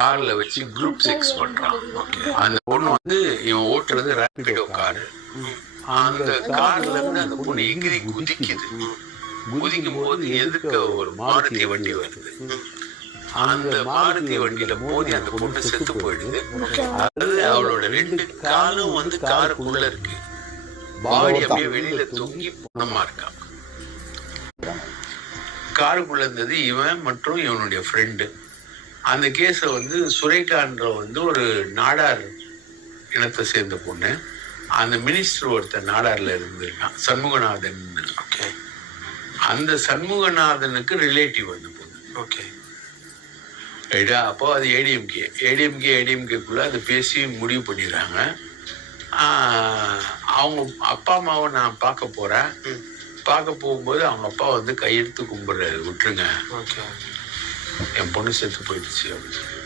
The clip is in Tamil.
கார்ல வச்சு குரூப் செக்ஸ் பண்றான். அந்த பொண்ணு வந்து இவன் ஓட்டுறது ரேபிடோ காரு அந்த கார்ல இருந்து அந்த பொண்ணு எங்கிரி குதிக்குது. குதிக்கும் போது எதுக்க ஒரு மாருதி வண்டி வருது. அந்த மாருதி வண்டியில மோதி அந்த பொண்ணு செத்து போயிடுது. அதாவது அவளோட ரெண்டு காலும் வந்து காருக்குள்ள இருக்கு. பாடி அப்படியே வெளியில தொங்கி பொண்ணமா இருக்கான். காருக்குள்ள இருந்தது இவன் மற்றும் இவனுடைய ஃப்ரெண்டு அந்த கேஸை வந்து சுரேகான்ற வந்து ஒரு நாடார் இனத்தை சேர்ந்த பொண்ணு. அந்த மினிஸ்டர் ஒருத்தர் நாடார்ல இருந்திருக்கான் சண்முகநாதன் ஓகே. அந்த சண்முகநாதனுக்கு ரிலேட்டிவ் அந்த பொண்ணு. ஓகே. ரைட்டா அப்போ அது ஏடிஎம்கே ஏடிஎம்கே ஏடிஎம்கேக்குள்ள அதை பேசி முடிவு பண்ணிடுறாங்க. அவங்க அப்பா அம்மாவை நான் பார்க்க போறேன். ம். பார்க்க போகும்போது அவங்க அப்பா வந்து கையெடுத்து கும்பிடுறாரு விட்டுருங்க. ஓகே. என் பொண்ணு செத்து போயிடுச்சு அப்படின்னு